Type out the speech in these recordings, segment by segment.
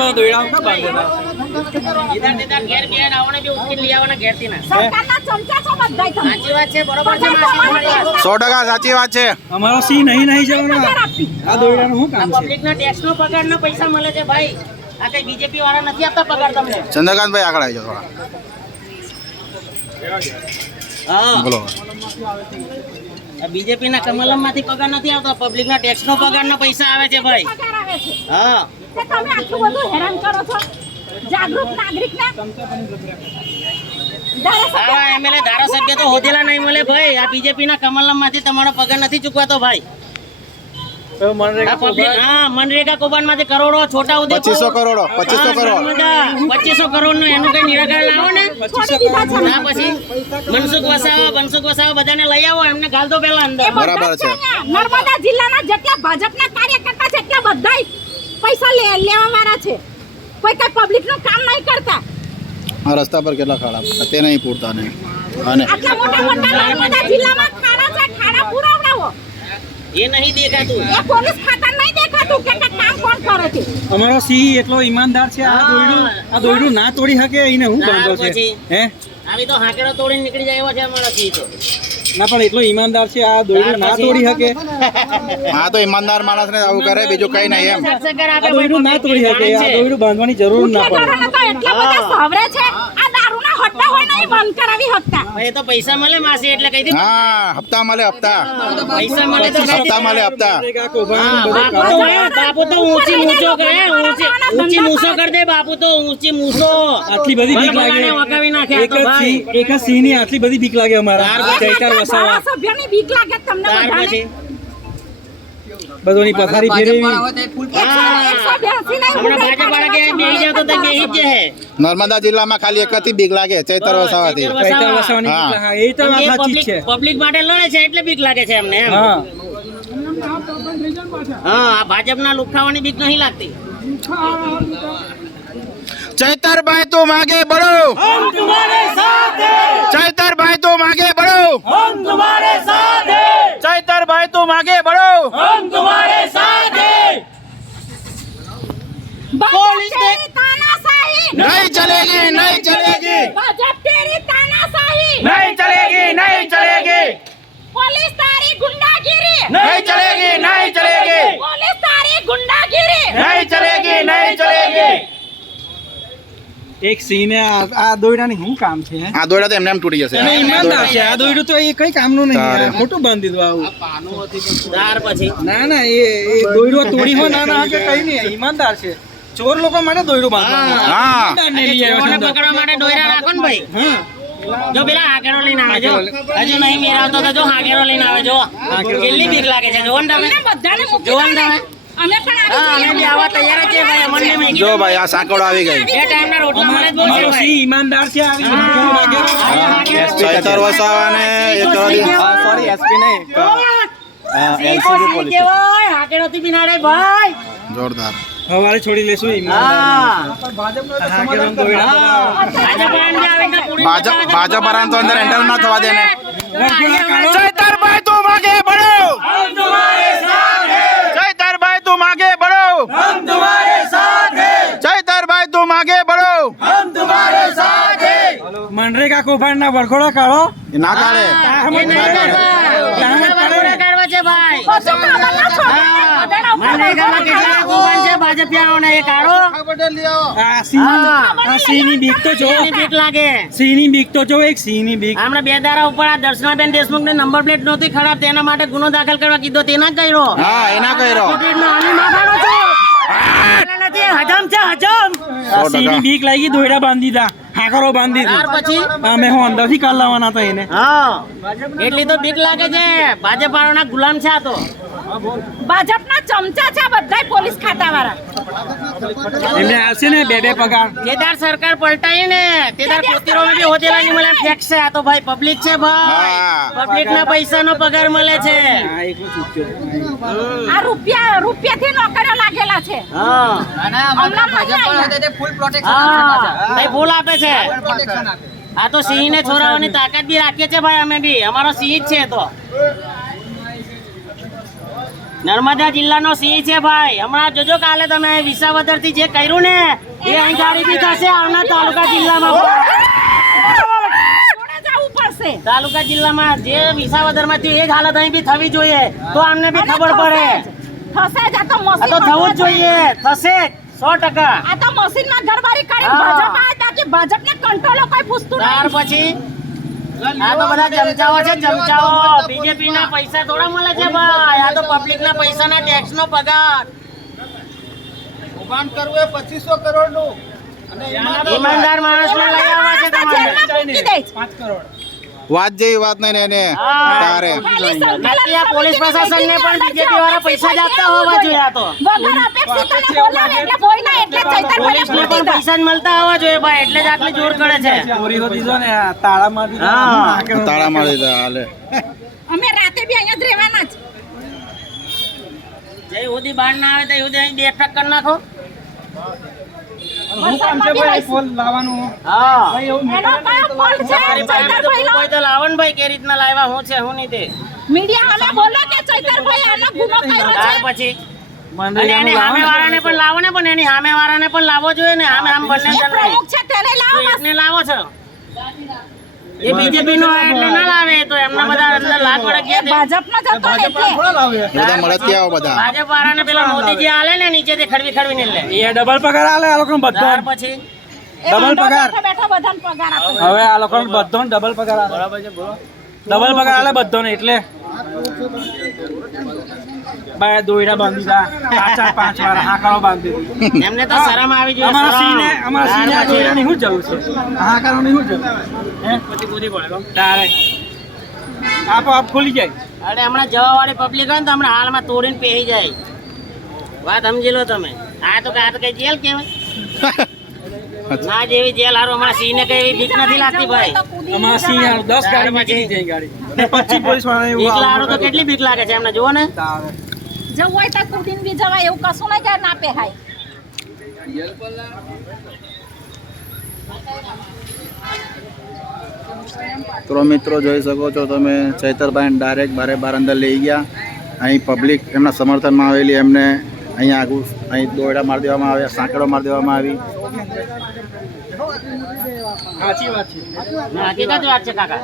100% સાચી વાત છે. અમારો સી નહીં જવાનો. આ દોયડાનું શું કામ છે? પબ્લિકના ટેક્સનો પગારનો પૈસા મળે છે ભાઈ. આ કઈ બીજેપી વાળા નથી આપતા પગાર તમને. ચંદ્રકાંતભાઈ આગળ આવી જાઓ થોડા. બોલો. બીજેપી ના કમલમ માંથી પગાર નથી આવતો, પબ્લિક ના ટેક્સ નો પગાર ના પૈસા આવે છે ભાઈ. હા તમે આટલું બધું હેરાન કરો છો જાગૃત નાગરિક ને. એમએલએ ધારાસભ્ય તો હોદેલા નહીં મળે ભાઈ. આ બીજેપી ના કમલમ માંથી તમારો પગાર નથી ચૂકવાતો ભાઈ. મનરેગા કૌભાંડ માંથી કરોડો, છોટા ઉદેપુર 2500 કરોડ 2500 કરોડ નું એનું કઈ નિરાકરણ લાવો ને. પછી મનસુખ વસાવા બધાને લઈ આવો, એમને ગાલ દો પેલા અંદર. બરાબર છે. નર્મદા જિલ્લાના જેટલા ભાજપના કાર્યકર્તા છે એટલા બધાય પૈસા લેવા વાળા છે. કોઈ કઈ પબ્લિક નું કામ નહીં કરતા. આ રસ્તા પર કેટલા ખાડા તે નહીં પૂરતા નહીં. અને આટલા મોટા નર્મદા જિલ્લામાં ખાડા છે, ખાડા પુરાવડાવો. એ નહીં દેખાતું. એ પોલીસ ખાતા નહીં દેખાતું કે કામ કોણ કરે છે. અમારો સી એટલો ઈમાનદાર છે. આ દોયડું ના તોડી શકે એને હું બાંધો છે હે? આવી તો હાકેડો તોડીને નીકળી જાય એવો છે અમારો સી તો. ના પણ એટલો ઈમાનદાર છે, આ દોયડું ના તોડી શકે. હા તો ઈમાનદાર માણસ ને આવું કરે, બીજું કઈ નહીં એમ. આ દોયડું ના તોડી શકે. આ દોયડું બાંધવાની જરૂર ના પડે. એટલા બધા સાવરે છે. આ દારૂના હટ્ટા હોય નહીં બંધ કરાવી શકતા. એ તો પૈસા મળે માસી એટલે કઈ દીધું. હા હપ્તા મળે હપ્તા. પૈસા મળે તો હપ્તા મળે હપ્તા. બાપુ તો ઊંચી મૂછો કરે, ઊંચી મૂછો કરી દે બાપુ તો. ઊંચી મૂછો. આટલી બધી બીક લાગે. વગાવી નાખે આ તો ભાઈ. એક સિંહ ની આટલી બધી બીક લાગે અમારા ચૈતર વસાવા. સભ્યની બીક લાગે તમને બધાને. બધોની પથારી ફેરવી. નર્મદા જિલ્લામાં ખાલી એક જ બીક લાગે, ચૈતર વસાવાથી. ચૈતર વસાવાની બીક લાગે. એ તો વાત સાચી છે. પબ્લિક માટે લડે છે એટલે બીક લાગે છે એમને એમ. હા ભાજપના લુખાવાની બીક નહીં લાગતી. ચૈતરભાઈ તું માગે બળો, हम तुम्हारे साथ हैं. ચૈતરભાઈ તું માગે બળો, हम तुम्हारे साथ हैं. ચૈતરભાઈ તું માગે બળો. हम तुम्हारे साथ हैं. पुलिस तेरी तानाशाही नहीं चलेगी नहीं चलेगी, भाजप तेरी तानाशाही नहीं चलेगी नहीं चलेगी, पुलिस तारी गुंडागिरी नहीं चलेगी नहीं चलेगी, पुलिस तारी गुंडागिरी नहीं चलेगी नहीं चलेगी. એક સિંહ ને આ દોયડાની શું કામ છે? આ દોયડા તો એમને એમ તૂટી જશે. અને ઈમાનદાર છે. આ દોયડું તો એ કઈ કામનું નહીં. ખોટું બાંધી દીધું આવું. ત્યાર પછી ના ના એ દોયડો તોડી હોય ના ના કે કઈ નહીં. ઈમાનદાર છે. ચોર લોકો માટે દોયડું બાંધવાનું. હા ચોરોને પકડવા માટે દોયડા રાખો ને ભાઈ. હા જો પેલા હાકેરો લઈને આવે જો. હજુ નહીં મેરાવતો તો જો હાકેરો લઈને આવે જો. કેટલી બીક લાગે છે જો ને તમે. બધાને મૂકી જો દો ને ને. તમે. અમે પણ અમે બી આવા તૈયાર જ છે ભાઈ. અમને મેગી જો ભાઈ આ સાંકળો આવી ગઈ. બે ટાઈમના રોટલા મળે જ બોલશે અમારો ભાઈ. સિંહ ઈમાનદાર છે. આવી ચૈતર વસાવાને એક સોરી એસપી નહીં. હાકેરોથી બિનાડે ભાઈ. જોરદાર. હવારે છોડી લેશું ભાજપ વાળાને તો અંદર એન્ટર ના થવા દે ને. ચૈતરભાઈ તું માગે બળો, ચૈતરભાઈ તું માગે બળો, ચૈતરભાઈ તું માગે બળો. મનરેગા કૌભાંડ ના વરઘોડા કાઢો. એ ના કાઢે. કરવા છે ભાઈ. મનરેગામાં કેટલા કૌભાંડ છે ભાજપિયાઓને એ કાઢો. આ સિંહ ની બીક તો જો. એની બીક લાગે. સિંહ ની બીક તો જો. એક સિંહ ની બીક. હમણાં 2 દાડા ઉપર આ દર્શનાબેન દેશમુખ ને નંબર પ્લેટ નહોતી ખરાબ, તેના માટે ગુનો દાખલ કરવા કીધો. તેના કર્યો. હા એના કર્યો. હજમ છે હજમ. સિંહ ની બીક લાગી. દોયડા બાંધી દીધા. હાકરો બાંધી ત્યાર દીધી. પછી અમે હું અંદર થી કાઢ લાવવાના હતા એને. હા એટલી તો બીક લાગે છે. ભાજપ વાળાના ગુલામ છે આ તો. ભાજપના ચમચા છે બધા પોલીસ ખાતા વાળા. એમને આવશે ને 2 પગાર. કેદાર સરકાર પલટાઈ ને તેદાર કોતીરો બી હોદેલા ની મળે ફેક છે. આ તો ભાઈ પબ્લિક છે ભાઈ. હા. પબ્લિક ના પૈસા નો પગાર મળે છે. આ એકલો ચૂક્યો. આ રૂપિયાથી નોકરીઓ લાગેલા છે. હા ફૂલ આપે છે. આ તો સિંહ ને છોરાવાની તાકાત બી રાખીએ છે ભાઈ. અમે બી અમારો સિંહ જ છે તો. નર્મદા જિલ્લાનો સિંહ છે ભાઈ. હમણાં જોજો કાલે તમે વિસાવદર થી જે કર્યું ને એ અહીં ગાડી બી થશે આવના તાલુકા જિલ્લામાં. જોડે જવું પડશે. તાલુકા જિલ્લામાં જે વિસાવદર માં થયું એ જ હાલત અહીં બી થવી જોઈએ તો અમને બી ખબર પડે. થશે જ. આ તો આ તો મશીન થવું જ જોઈએ, થશે જ 100%. આ તો મશીનમાં ગરબારી કરી હા. ભાજપ આવે ત્યાંથી ભાજપને કંટ્રોલ કોઈ પૂછતું ત્યાર નહીં. પછી આ તો બધા ચમચાઓ છે, ચમચાઓ. બીજેપી ના પૈસા થોડા મળે છે ભાઈ, આ તો પબ્લિક ના પૈસા ના ટેક્સ નો પગાર. કૌભાંડ કરવું એ 2500 કરોડ નું અને ઈમાનદાર માણસ ને લઈ આવવા છે તમારે. જેલમાં મૂકી દે છે. 5 કરોડ વાત જેવી વાત નહીં ને એને હા. તારે ખાલી સંકલન નક્કી આ પોલીસ પ્રશાસનને પણ બીજેપી વાળા પૈસા જ આપતા હોવા જોઈએ. આ તો વગર અપેક્ષિત અને બોલાવે એટલે બોયના એટલે ચૈતર પોલીસ ને પણ પૈસા જ મળતા હોવા જોઈએ ભાઈ, એટલે જ આટલી જોર કરે છે. ચોરી હોતી જો ને આ તાળામાં દીધા. હા. તાળા મારી દીધા હાલે. અમે રાતે બી અહીંયા જ રહેવાના જ. જે સુધી બહાર ના આવે તો સુધી અહીં 2 ટ્રક કરી નાખો. હું કામ છે ભાઈ ફોન લાવવાનું. હા ભાઈ એવું એનો કયો ફોલ્ટ છે તમારી પાસે તો ચૈતરભાઈનો? કોઈ તો લાવો ને ભાઈ, કે રીતના લાવ્યા હું છે હું નહીં તે. મીડિયા અમે બોલો કે ચૈતરભાઈ આનો ગુનો કર્યો ત્યાર છે. પછી અને એની સામે વાળાને પણ લાવો ને, પણ એની સામે વાળાને પણ લાવવો જોઈએ ને. આમ બંને એ જણ પ્રમુખ છે તેને લાવો બસ. એકને લાવો છો. એ બીજેપી નો એટલે ના લાવે તો એમના બધા અંદર લાખ એ વળગ્યા છે. ભાજપનો જ હતો ને એટલે. થોડા લાવે એ બધા મળતી આવો બધા. ભાજપ વાળાને પેલા મોદીજી આલે ને નીચેથી ખડવી લે. એ ડબલ પગાર આલે આ લોકોને બધો. ત્યાર પછી એ ડબલ વાંધો પગાર. બેઠા બેઠા બધાને પગાર આપે. હવે આ લોકોને બધોને ડબલ પગાર આલે. બરાબર છે બોલો. ડબલ પગાર આલે બધોને એટલે બાય દોયડા બાંધી દા 4-5 વાર હાકરો બાંધી દીધી. એમને તો શરમ આવી જોઈએ. અમારા સીને આ દોયડાની શું જરૂર છે? હાકારોની શું જરૂર? હે પછી કૂદી પડે. તારે આપોઆપ ખુલી જાય. અરે હમણાં જવા વાળી પબ્લિક હોય ને તો હમણાં હાલમાં તોડીને પેહી જાય. વાત સમજી લો તમે. આ તો કઈ જેલ કહેવાય? ના જેવી જેલ હારું હમણાં સિંહ ને કઈ એવી બીક નથી લાગતી ભાઈ. અમારા સીને 10 ગાડી મૂકી જાય ગાડી. 25 પોલીસ વાળા એવું એકલા હારું તો કેટલી બીક લાગે છે એમને જુઓ ને. તારે જવું હોય તો કુદીને બી જવાય એવું કશું નહીં કે ના પહેરાય. તો મિત્રો જોઈ શકો છો તમે ચૈતરભાઈ ડાયરેક્ટ બાર અંદર લઈ ગયા. અહીં પબ્લિક એમના સમર્થનમાં આવેલી, એમને અહીંયા આગળ અહીં દોયડા મારી દેવામાં આવ્યા, સાંકળો મારી દેવામાં આવી. સાચી વાત છે. ના, હકીકત વાત છે કાકા.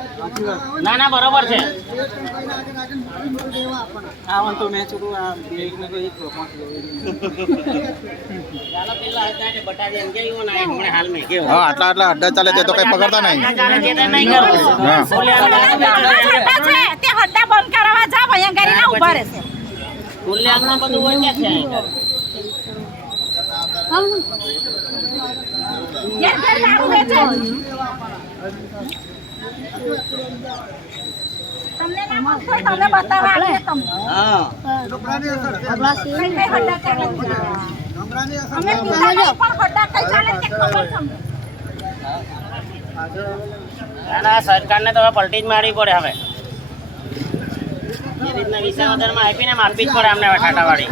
ના ના બરોબર છે. આવું તો મેં ચૂકું આ બેગને તો એક રોકમાં ચાલો પેલા હતા ને બટાજી એમ કેવું ના હમણાં હાલ મેં કેવું. હા આટલા અડ્ડા ચાલે તે તો કઈ પકડતા નહીં. ચાલે તે તો નહીં કરવું. હા. ખુલ્લેઆમ હડ્ડા છે તે હડ્ડા બંધ કરાવવા જાવ અહીંયા ગાડી ના ઉભા રહેશે. ખુલ્લેઆમનું બધું હોય ક્યાં છે અહીં? ઘેર ઘેર દારૂ વેચે. તમને ના મળતો હોય તમને બતાવવા આવીએ તમને. હા કઈ કઈ હડ્ડા ચાલે છે. અમે પીતા નહીં પણ હડ્ડા કઈ ચાલે તે ખબર છે અમને. ના ના સરકારને તો હવે પલટી જ મારવી પડે હવે. એ રીતના વિસાવદરમાં આપીને મારવી જ પડે અમને હવે ટાટાવાળી.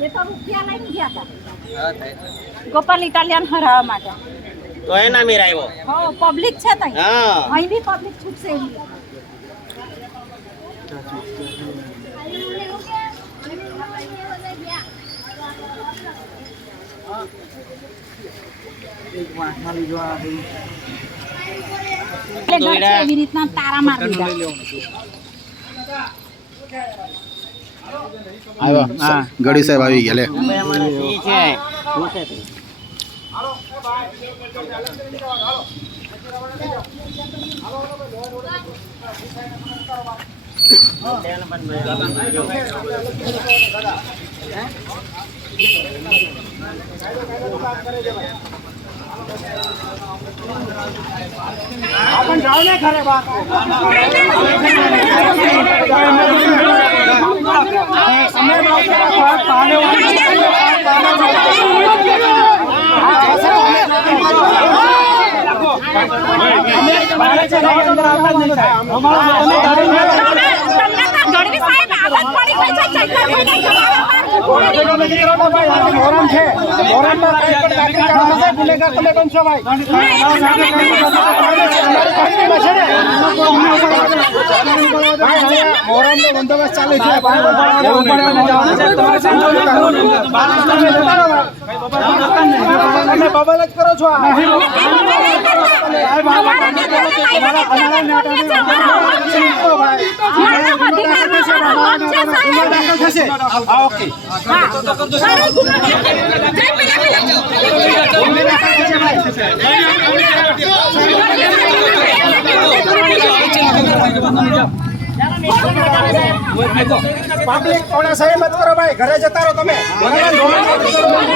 એ તો રૂપિયા લઈને ગયા હતા ગોપાલ ઇટાલિયન હરાવવા માટે. તો એ ના મેરાયો. હો પબ્લિક છે તઈ. હા અહીં બી પબ્લિક છૂટશે એવી. એટલે ઘર છે એવી રીતના તારા મારી દીધા. આવ્યા ગડી સાહેબ આવી ગયા લે. હવે અમારે સિંહ છે. શું છે તે? તમને તો ગઢવી સાહેબ આદત પડી ગઈ છે ચૈતરભાઈને જવાબ આપવાની. બંદોબસ્ત ચાલુ છે તમે બબલ જ કરો છો પબ્લિક થોડા સહી મત કરો ભાઈ, ઘરે જતા રહો તમે.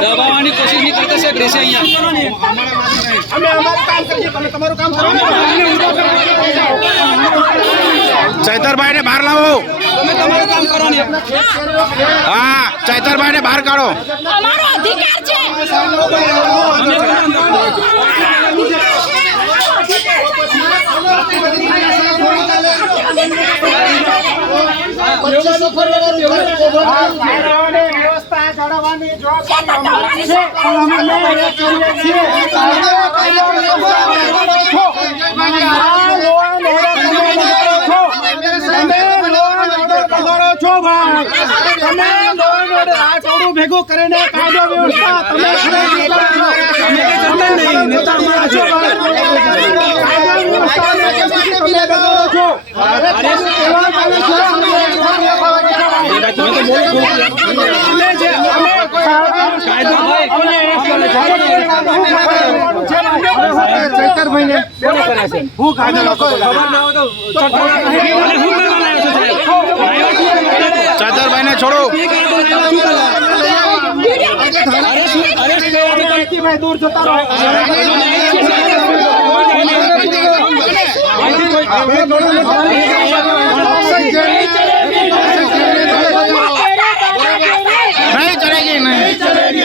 દબાવવાની કોશિશ નહીં કરતા સાહેબ, રહેશે અહીંયા. અમે અમારું કામ કરીએ, તમે તમારું કામ કરો. ચૈતરભાઈ ને બહાર લાવો. તમે તમારું કામ કરો ને. હા, ચૈતરભાઈ ને બહાર કાઢો. અમારો અધિકાર છે. વ્યવસ્થા જાળવવાની જવાબદારી ભેગું કરીને કાયદો વ્યવસ્થા તમે નેતા અમારા છો. ચૈતરભાઈ ને છોડો. દૂર જતા રહો. नहीं चलेगी, नहीं चलेगी।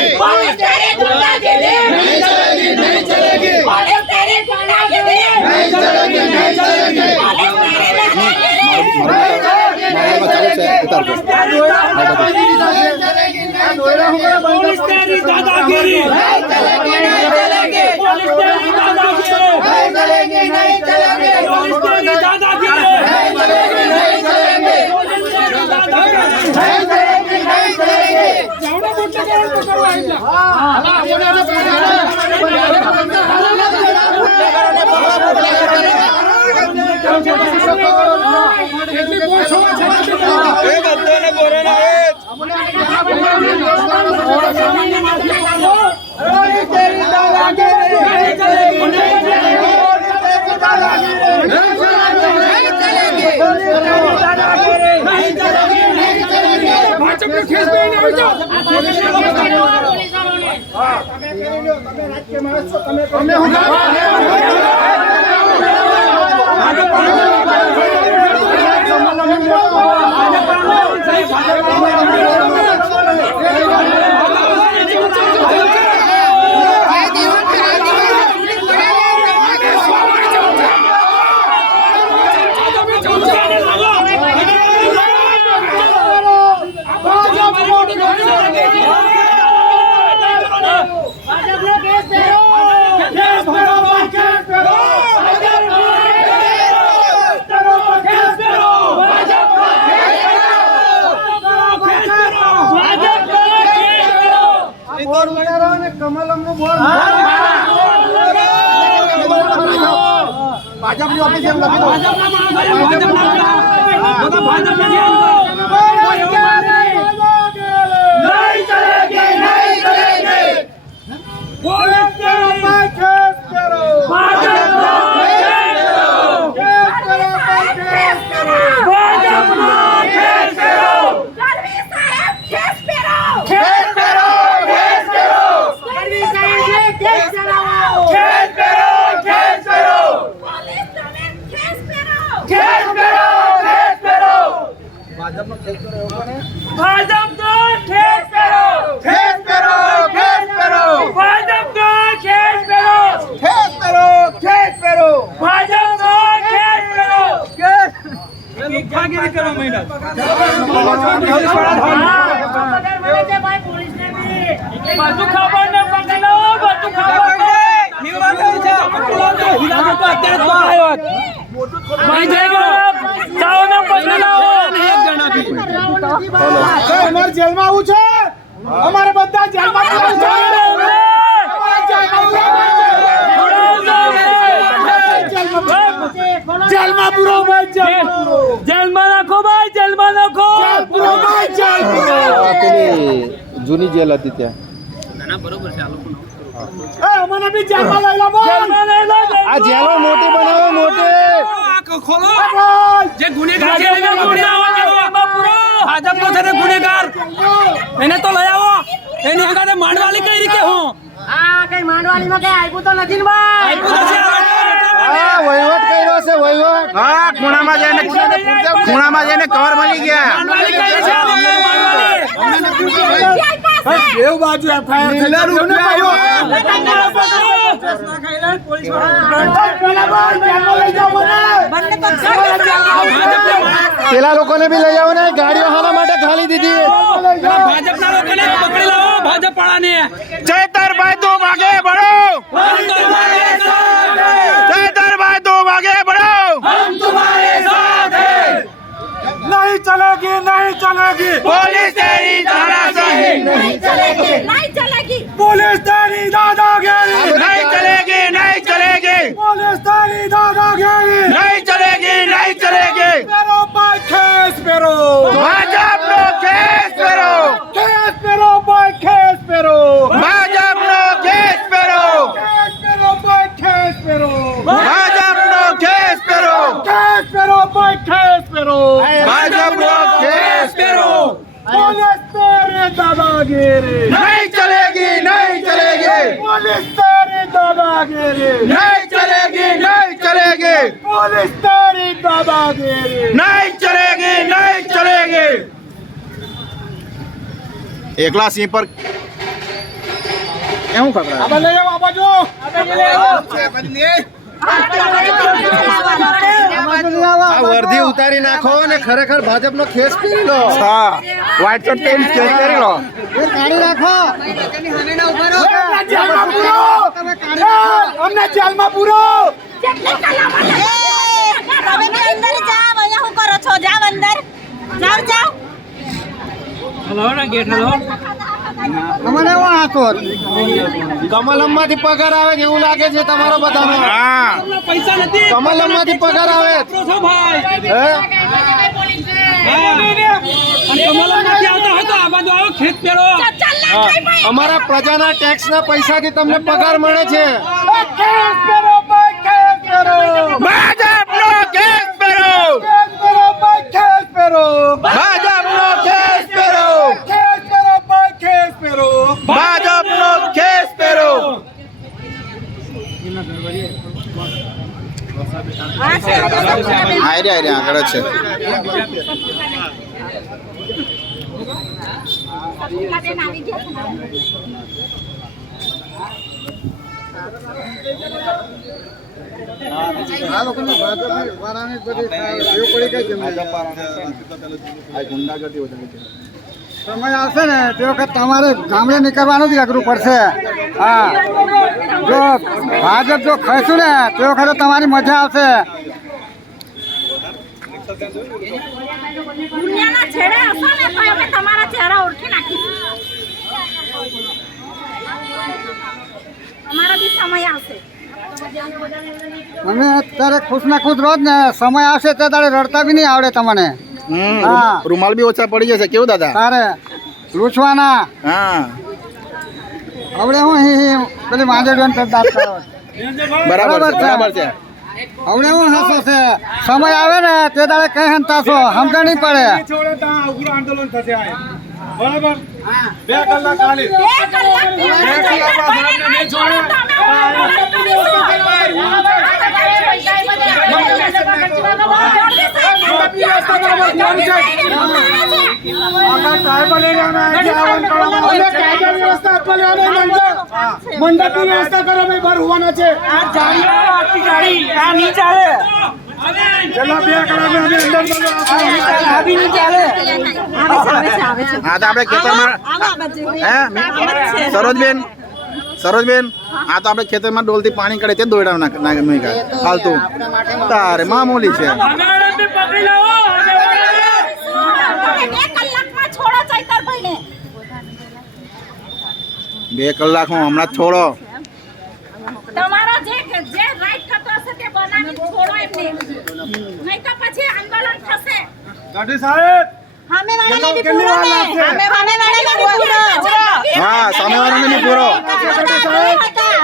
કરો મહિના અમારે જેલમાં આવું છે, અમારે બધા જેલમાં જેલમાં પૂરો જેલમાં નાખો ભાઈ, જેલમાં નાખો જૂની જેલ હતી ત્યાં અમને બી જેલમાં લઈ લો, આ જેલો મોટી બનાવો, મોટી ખોલો જે ગુનેગાર છે એને ભાજપનો છે ને ગુનેગાર એને તો લઈ આવો. એની આગળ માંડવાલી કઈ રીતે હું હા કઈ માંડવાલીમાં કઈ આપ્યું તો નથી ને ભાઈ આપ્યું તો છે. વહીવટ કર્યો છે, વહીવટ. હા, ખૂણામાં જઈને કવર મળી ગયા. માંડવાલી કઈ છે એવું બાજુ પેલા લોકોને બી લઈ આવો ને, ગાડીઓ હાલા માટે ખાલી દીધી. ભાજપના લોકોને પકડી લાવો, ભાજપ વાળાને. ચૈતરભાઈ તું આગે બઢો, ચૈતરભાઈ તું આગે બઢો. नहीं चलेगी, नहीं चलेगी, પોલીસ તેરી તાનાશાહી नहीं चलेगी, नहीं चलेगी, पुलिस तेरी दादागिरी, નહીં ચલેગી, નહીં ચલેગી, पुलिस तेरी दादागिरी, નહીં ચલેગી, નહીં ચલેગી. पेरो भाई खेस पेरो, ભાજપનો કેસ પેરો, खेस पेरो भाई खेस पेरो, ભાજપનો કેસ પેરો, खेस पेरो भाई खेस पेरो, ભાજપનો કેસ પેરો, खेस पेरो भाई खेस पेरो, ભાજપનો કેસ પેરો. पुलिस तेरी दादागिरी, નહીં ચલેગી, નહીં ચલેગી, पुलिस तेरी दादागिरी, નહીં ચલેગી, નહીં ચલેગી, पुलिस तेरी दादागिरी. નહીં ચલેગી, નહીં ચલેગી. એકલા સિંહ પર કેવું ખબર? આબા લઈ આવો, આબા જો. આ વર્ધી ઉતારી નાખો ને ખરેખર ભાજપનો ખેસ કરી લો. હા, વ્હાઈટ શર્ટ પહેરી ખેસ કરી લો. કાઢી નાખો. જેલમાં પૂરો. અમને જેલમાં પૂરો. જેટલી કલામાં તમે બી અંદર જાવ, અહીંયા શું કરો છો? જાવ અંદર, જાવ જાવ. અમને એવો હતો કમલમમાંથી પગાર આવે છે એવું લાગે છે તમારો બધાનો. હા, પૈસા નથી કમલમમાંથી પગાર આવે છો ભાઈ. હે? અને કમલમમાંથી આવતા હોય તો આ બાજુ આવો, ખેત પેરો. ચાલ ના ખાઈ ભાઈ. અમારા પ્રજાના ટેક્સના પૈસાથી તમને પગાર મળે છે. કેસ કરો ભાઈ, કેસ કરો. ભાજપનો ખેસ પેરો, કેસ કરો ભાઈ, કેસ કરો. ભાજપનો ખેસ પેરો, કેસ કરો ભાઈ, કેસ કરો. ભાજપનો ખેસ પેરો. આયરે આયરે આગળ જ છે. બેન આવી ગયા છે ને? આ લોકોને ભાજપની વારાની બધી એવું પડી ગઈ છે. આ ગુંડાગર્દી વધારે છે. સમય આવશે ને તે વખત તમારે ગામડે નીકળવાનું જ અઘરું પડશે. હા, જો ભાજપ જો ખાઈશું ને તે વખતે તમારી મજા આવશે. દુનિયાના છેડે હશો ને તો અમે તમારા ચહેરા ઓળખી નાખીશું. તમારો બી સમય આવશે. અમે અત્યારે ખુશ ના ખુશ રહો જ ને, સમય આવશે તે તારે રડતા બી નહીં આવડે તમને. હા. રૂમાલ બી ઓછા પડી જશે. કેવું દાદા? તારે લૂછવાના હા, હવે હું પેલી માંજેડવાન દાંત કરો. બરાબર છે, બરાબર છે. હવે હું હસો છે. સમય આવે ને તે દાડે કઈ હંતા છો સમજણ નહીં પડે. આંદોલન થશે બરાબર 2 કલાક ખાલી 2 કલાક નહીં છોડે. મંડપની વ્યવસ્થા કરો ભાઈ, બહાર હોવાના છે. આ નહીં ચાલે છેલ્લા 2 કલાકમાં અમે અંદર આવી નહીં ચાલે. હા તો આપણે ખેતરમાં સરોજબેન આ તો આપણે ખેતરમાં ડોલથી પાણી કાઢે તે દોયડા નાખે ફાલતુ તારે મામૂલી છે. 2 કલાકમાં છોડો ચૈતરભાઈને. 2 કલાકમાં હમણાં જ છોડો. તમારો જે રાઈટ થતો હશે તે બનાવી છોડો એમને, નહીં તો પછી આંદોલન થશે. ગાંધી સાહેબ સામે વાળાને બી પૂરો ને, સામે વાળાને બી પૂરો. હા સામેવાળાને બી પૂરો.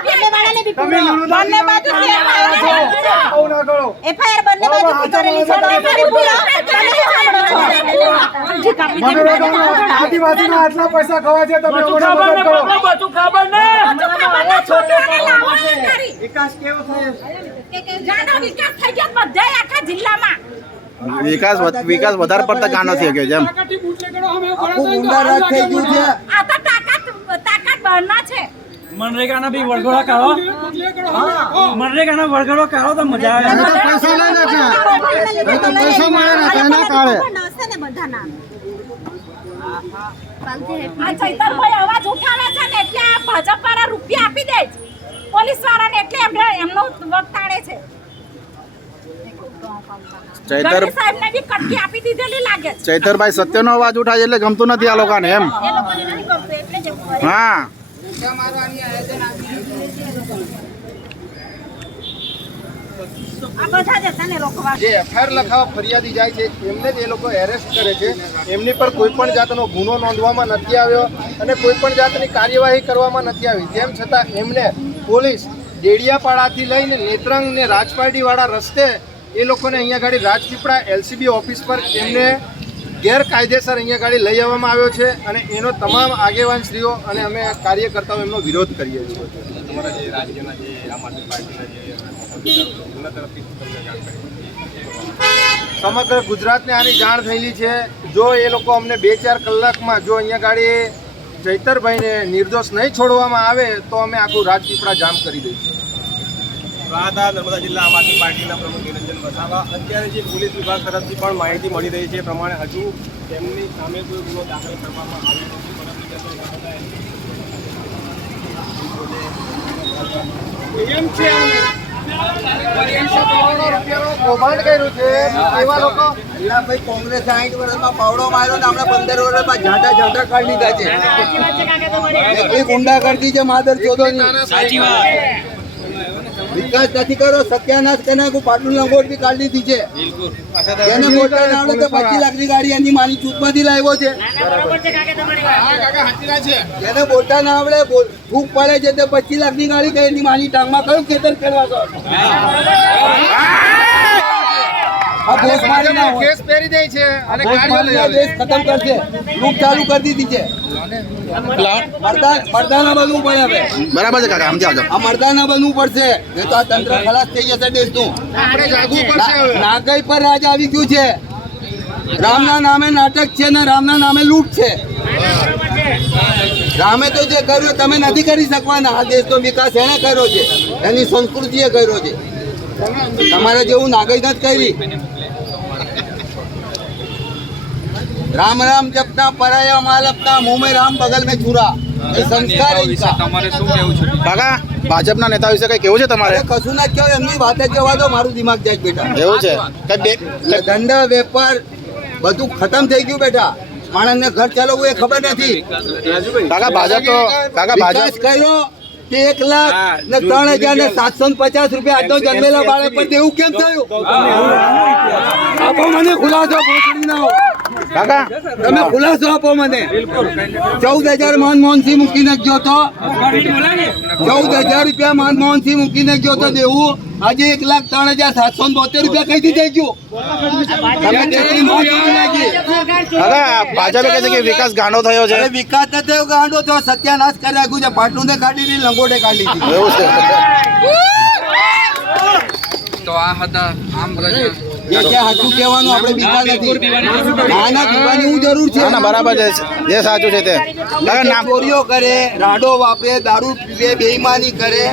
સામે વાળાને બી પૂરો. બંને બાજુથી આવું ના કરો. FIR બંને બાજુથી કરેલી છે. આદિવાસીના આટલા પૈસા ખવાય છે, તમે અમને મદદ કરો. વિકાસ કેવો થયો? જાનો વિકાસ થઈ ગયો બધે આખા જિલ્લામાં. વિકાસ વધારે પડતા ગાંડો થઈ ગયો છે એમ. આ તો તાકાત બહારના છે. મનરેગાના બી વળગોળા કાઢો. મનરેગાના વળગોળા કાઢો તો મજા આવે. પૈસા લઈ લે છે. એ તો પૈસા મળે ને તો ના કાઢે. આ ચૈતરભાઈ અવાજ ઉઠાવે છે ને એટલે આ ભાજપ વાળા રૂપિયા આપી દે છે. પોલીસ વાળાને એટલે એમનો વખત તાણે છે. ગઢવી સાહેબને બી કટકી આપી દીધેલી લાગે છે. ચૈતરભાઈ સત્યનો અવાજ ઉઠાય એટલે ગમતું નથી આ લોકોને એમ. એ લોકોને નથી ગમતું એટલે જ એવું કરે. હા આ બધા જ હતા ને લોકો જે FIR લખાવવા ફરિયાદી જાય છે એમને જ એ લોકો એરેસ્ટ કરે છે. એમની પર કોઈ પણ જાતનો ગુનો નોંધવામાં નથી આવ્યો અને કોઈ પણ જાતની કાર્યવાહી કરવામાં નથી આવી. તેમ છતાં એમને પોલીસ ડેડિયાપાડાથી લઈને નેત્રંગ ને રાજપારડીવાળા રસ્તે એ લોકોને અહીંયા ગાડી રાજપીપળા LCB ઓફિસ પર એમને ગેરકાયદેસર અહીંયા ગાડી લઈ આવવામાં આવ્યો છે અને એનો તમામ આગેવાનશ્રીઓ અને અમે કાર્યકર્તાઓ એમનો વિરોધ કરીએ છીએ. સમગ્ર ગુજરાતને આની જાણ થયેલી છે. જો એ લોકો અમને 2-4 કલાકમાં જો અહીંયા ગાડી ચૈતરભાઈને નિર્દોષ નહીં છોડવામાં આવે તો અમે આખું રાજપીપળા જામ કરી દઈશું. નર્મદા જિલ્લા આમ આદમી પાર્ટીના પ્રમુખ નિરંજન વસાવા. અત્યારે જે પોલીસ વિભાગ તરફથી પણ માહિતી મળી રહી છે એ પ્રમાણે હજુ તેમની સામે કોઈ ગુનો દાખલ કરવામાં આવ્યો નથી, કૌભાંડ કર્યું છે એવા લોકો કોંગ્રેસ 60 વર્ષમાં પાવડો માર્યો ને હમણાં 15 વર્ષમાં ઝાંટા કાઢી લીધા છે. એ ગુંડાગર્દી છે માદર ચોદોની. સાચી વાત. વિકાસ નથી કરો, સત્યાનાશ કરી નાખું. પાટલું લંગોટ બી કાઢી દીધી છે. એને બોલતા ના આવડે તો 25 લાખની ગાડી એની માની ચૂંટમાંથી લાવ્યો છે. એને બોલતા ના આવડે, ફૂક પડે છે તો 25 લાખની ગાડી કઈ એની માની ટાંગમાં કયું ખેતર કરવા દો. આ બોસ મારી ના હોય. કેસ પહેરી દે છે અને બોસ ગાડીઓ લઈ મારી આવે દેશ ખતમ કરશે. લૂંટ ચાલુ કરી દીધી છે. મરદાના બનવું પડે હવે. બરાબર છે કાકા સમજાવજો. આ મરદાના બનવું પડશે, નહીં તો આ તંત્ર ખલાસ થઈ જશે દેશનું. આપણે જાગવું પડશે હવે. નાગઈ પર રાજ આવી ગયું છે. રામના નામે નાટક છે ને રામના નામે લૂંટ છે. રામે તો જે કર્યું તમે નથી કરી શકવાના. આ દેશનો વિકાસ એને કર્યો છે, એની સંસ્કૃતિએ કર્યો છે. તમારે જેવું નાગઈ નથી કરી. राम राम जपना पराया माल अपना मुंह में राम बगल में छुरा. એ સંસ્કાર ઇનકા. તમારે શું કહેવું છે? કાકા ભાજપના નેતા વિશે કઈ કેવું છે તમારે? અરે કશું ના કહેવાય, એમની વાત જ જવા દો. મારું દિમાગ જાય છે બેટા. એવું છે કઈ ધંધા વેપાર બધું ખતમ થઈ ગયું બેટા. માણસને ઘર ચાલવું એ ખબર નથી. કાકા ભાજપ તો કાકા ભાજપ વિકાસ કર્યો કે 1,03,750 રૂપિયા આજનો જન્મેલા બાળક પર દેવું કેમ થયું? આપો મને ખુલાસો. ભોસડીના કાકા તમે ખુલાસો આપો મને. 14,000 મનમોહનસિંહ મૂકીને ગયો તો 14,000 રૂપિયા મનમોહનસિંહ મૂકીને ગયો તો દેવું. આજે 1,03,772 રૂપિયા કઈથી થઈ ગયું? તમે દેશની મોજ જોઈ નાખી. કાકા ભાજપે કહે છે કે વિકાસ ગાંડો થયો છે. અરે વિકાસ ન થયો, ગાંડો થયો. સત્યાનાશ કરી નાખ્યું છે. પાટલું ને કાઢી દીધી, લંગોટે કાઢી દીધી. એવું છે તો આ હતા આમ પ્રજા. જે છે સાચું કહેવાનું, આપણે બીતા નથી. નાના પીવાની હું જરૂર છે. ના ના બરાબર છે જે સાચું છે તે. કાકા નામ ચોરીઓ કરે, રાડો વાપરે, દારૂ પીવે, બેઈમાની કરે,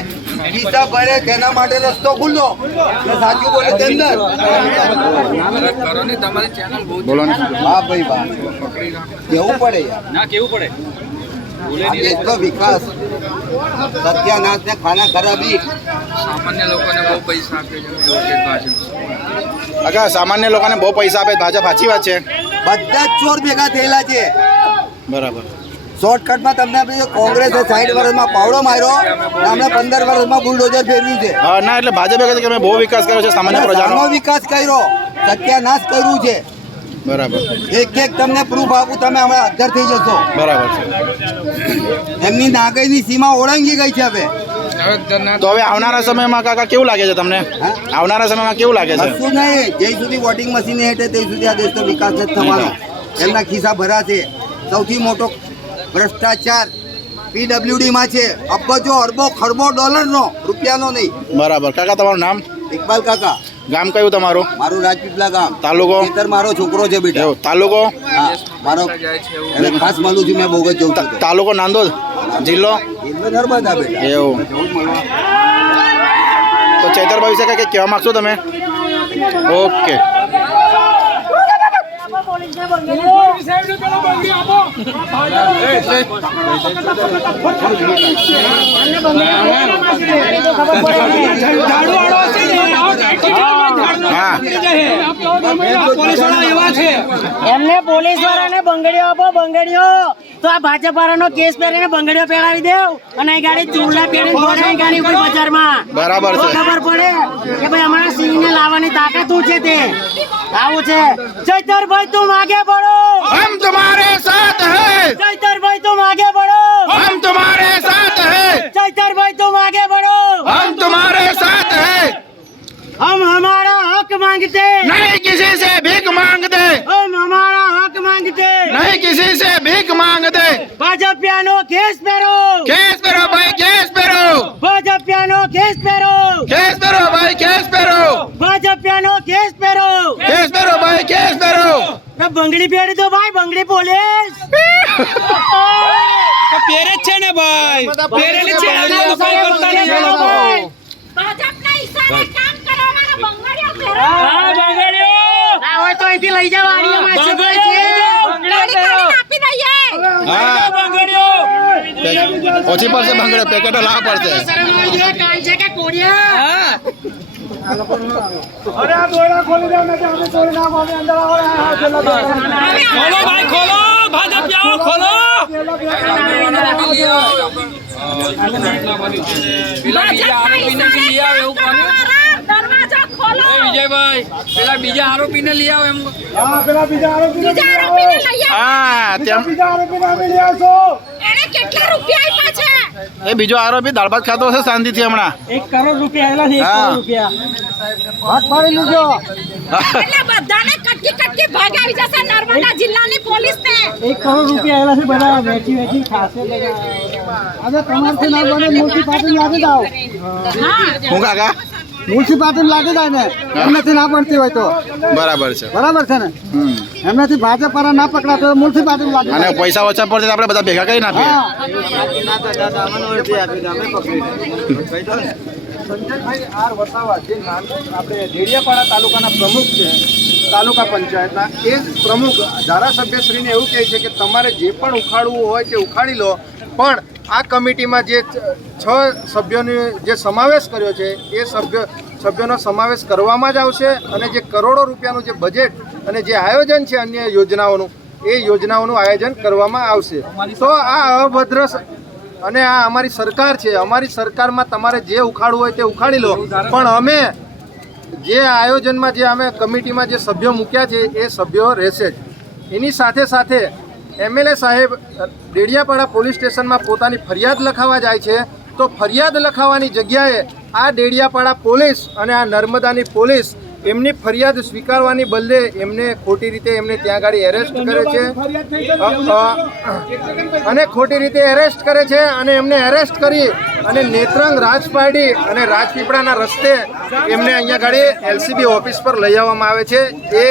પૈસા ભરે તેના માટે રસ્તો ખુલ્લો ને સાચું બોલે તે અંદર. બોલો ને હા ભાઈ વાહ કેવું પડે યાર ના કેવું પડે આ દેશ તો વિકાસ સત્યાનાશ ને ખાના ખરાબી. સામાન્ય લોકોને બહુ પૈસા આપે છે કાકા સામાન્ય લોકોને બહુ પૈસા આપે ભાજપ સાચી વાત છે બધા જ ચોર ભેગા થયેલા છે. બરાબર શોર્ટકટમાં તમને આપી દો, કોંગ્રેસે 60 વર્ષમાં પાવડો માર્યો ને અમને 15 વર્ષમાં બુલડોઝર ફેરવ્યું છે. હા ના એટલે ભાજપે કહે છે કે અમે બહુ વિકાસ કર્યો છે સામાન્ય પ્રજાનો સાનો વિકાસ કર્યો, સત્યાનાશ કર્યું છે. બરાબર એક તમને પ્રૂફ આપું, તમે હમણાં અધર થઈ જશો. બરાબર છે એમની નાગઈની સીમા ઓળંગી ગઈ છે હવે. તો હવે આવનારા સમયમાં કાકા કેવું લાગે છે તમને હા? આવનારા સમયમાં કેવું લાગે છે કશું નહીં, જ્યાં સુધી વોટિંગ મશીન હેઠે ત્યાં સુધી આ દેશનો વિકાસ નથી થવાનો. એમના ખિસ્સા ભરાશે. સૌથી મોટો ભ્રષ્ટાચાર PWDમાં છે, અબજો અરબો ખરબો ડોલરનો, રૂપિયાનો નહીં. બરાબર કાકા તમારું નામ ઇકબાલ કાકા, ગામ કયું તમારું મારું રાજપીપળા ગામ. તાલુકો ખેતર મારો છોકરો છે બેટા. એવું તાલુકો હા મારો એને ખાસ મળું છું, મેં બહુ જ જવું છું. તાલુકો નાંદોદ જિલ્લો એટલે નર્મદા બેટા. એવું તો ચૈતરભાઈ વિશે કંઈક કહેવા માંગશો તમે ઓકે હા એમને પોલીસ વાળાને બંગડીઓ આપો, બંગડીઓ તો આ ભાજપ વાળાનો કેસ પહેરીને બંગડીઓ પહેરાવી દેવ અને અહીં ગાડી ચૂંડા પહેરીને દોડે અહીં ગાડી કોઈ બજારમાં. બરાબર તો છે. ખબર પડે કે ભાઈ અમારા સિંહને લાવવાની તાકાત શું છે તે. આવું છે. ચૈતરભાઈ તુમ આગે बढ़ो, हम तुम्हारे साथ हैं ચૈતરભાઈ તુમ આગે बढ़ो, हम तुम्हारे साथ हैं ચૈતરભાઈ તુમ આગે बढ़ो. हम तुम्हारे साथ हैं हम हमारा हक मांगते, नहीं किसी से भीख मांगते हम हमारा हक मांगते. नहीं किसी से भीख मांगते ભાજપિયાનો કેસ પહેરો, केस करो भाई केस करो ભાજપિયાનો કેસ પહેરો, केस करो भाई केस करो ભાજપિયાનો કેસ પહેરો. केस करो भाई केस करो તો બંગડી પહેરી દો ભાઈ, બંગડી પોલીસ. પહેરે જ છે ને ભાઈ પહેરેલી છે ભાજપના ઈશારે કામ કરવાવાળા બંગાળીઓ પહેરો. ના હોય તો અહીંથી લઈ જાવ. આડીઓમાં છે. ગાડી કાઢીને આપી દઈએ. हाँ ઓછી પડશે બંગડે પેકેટો લાવવા પડશે શરમ આવી જોઈએ, કાન છે કે કોડિયા. ખોલો ભાઈ ખોલો ભાજપ આવો ખોલો ભાજપના ઈશારે કામ કરવાવાળા દરવાજો ખોલો. વિજયભાઈ પેલા બીજા આરોપીને લઈ આવો એમ બીજા આરોપીને લઈ આવો. હા તેમ એણે કેટલા રૂપિયા આપ્યા છે? એ બીજો આરોપી દાળ ભાત ખાતો હશે શાંતિથી હમણાં 1 કરોડ રૂપિયા આવેલા છે. 1 કરોડ રૂપિયા એટલે બધાને કટકી કટકી ભાગ આવી જશે નર્મદા જિલ્લાની પોલીસને. 1 કરોડ રૂપિયા આવેલા છે. બધા વેચી વેચી ખાશે બધા. આજે તમારથી ના બને મ્યુનિસિપાલિટી લાગી જાવ. હા હું કાકા મ્યુનિસિપાલિટી લાગી જાય ને એમનાથી ના પડતી હોય તો બરાબર છે બરાબર છે ને. એમનાથી ભાજપ વાળા ના પકડાતો તો મ્યુનિસિપાલિટી લાગી અને જાય. પૈસા ઓછા પડશે તો આપણે બધા ભેગા કરી નાખીએ સંજયભાઈ આર વસાવા જે આપણે ડેડિયાપાડા તાલુકાના પ્રમુખ છે તાલુકા પંચાયતના, એ જ પ્રમુખ ધારાસભ્યશ્રીને એવું કહે છે કે તમારે જે પણ ઉખાડવું હોય તે ઉખાડી લો, પણ આ કમિટીમાં જે 6 સભ્યોનો જે સમાવેશ કર્યો છે એ સભ્યોનો સમાવેશ કરવામાં જ આવશે અને જે કરોડો રૂપિયાનું જે બજેટ અને જે આયોજન છે અન્ય યોજનાઓનું, એ યોજનાઓનું આયોજન કરવામાં આવશે. તો આ અભદ્ર અને આ અમારી સરકાર છે, અમારી સરકારમાં તમારે જે ઉખાડવું હોય તે ઉખાડી લો, પણ અમે જે આયોજનમાં જે અમે કમિટીમાં જે સભ્યો મૂક્યા છે એ સભ્યો રહેશે જ. એની સાથે સાથે MLA સાહેબ ડેડિયાપાડા પોલીસ સ્ટેશનમાં પોતાની ફરિયાદ લખાવવા જાય છે, તો ફરિયાદ લખાવવાની જગ્યાએ આ ડેડિયાપાડા પોલીસ અને આ નર્મદાની પોલીસ એમની ફરિયાદ સ્વીકારવાની બદલે એમને ખોટી રીતે એમને ત્યાં આગળ એરેસ્ટ કરે છે અને ખોટી રીતે એરેસ્ટ કરે છે અને એમને એરેસ્ટ કરી અને નેત્રંગ રાજપારડી અને રાજપીપળાના રસ્તે એમને અહીંયા આગળ LCB ઓફિસ પર લઈ આવવામાં આવે છે. એ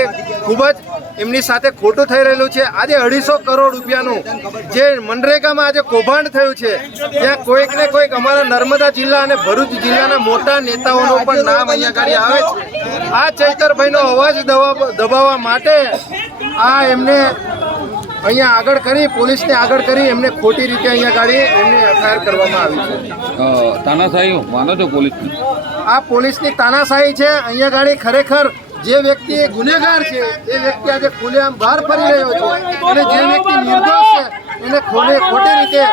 ખૂબ જ એમની સાથે ખોટું થઈ રહેલું છે. આજે 250 કરોડ રૂપિયાનું જે મનરેગામાં આજે કૌભાંડ થયું છે, ત્યાં કોઈક ને કોઈક અમારા નર્મદા જિલ્લા અને ભરૂચ જિલ્લાના મોટા નેતાઓનું પણ નામ અહીંયા ગાડી આવે છે. આ ચૈતરભાઈનો અવાજ દબાવવા માટે આ એમને અહીંયા આગળ કરી, પોલીસને આગળ કરી એમને ખોટી રીતે અહીંયા ગાડી એમને એફઆઈઆર કરવામાં આવી છે. તાનાશાહી માનો છો પોલીસ? આ પોલીસની તાનાશાહી છે. અહીંયા ગાડી ખરેખર જે વ્યક્તિ ગુનેગાર છે એ વ્યક્તિ આજે ખુલ્લેઆમ બહાર ફરી રહ્યો છે, અને જે વ્યક્તિ નિર્દોષ છે એને ખોટી રીતે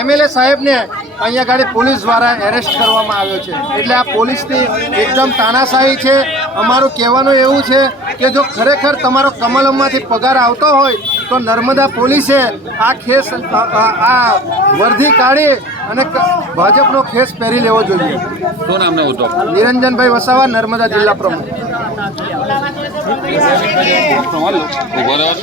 એમએલએ સાહેબને અહીંયા ગાડી પોલીસ દ્વારા એરેસ્ટ કરવામાં આવ્યો છે. એટલે આ પોલીસની એકદમ તાનાશાહી છે. અમારું કહેવાનું એવું છે કે જો ખરેખર તમારો કમલમમાંથી પગાર આવતો હોય તો નર્મદા પોલીસે આ ખેસ આ વર્દી કાઢી અને ભાજપનો ખેસ પહેરી લેવો જોઈએ. શું નામ ને હતો? નિરંજનભાઈ વસાવા, નર્મદા જિલ્લા પ્રમુખ. ઉભો રહ્યો.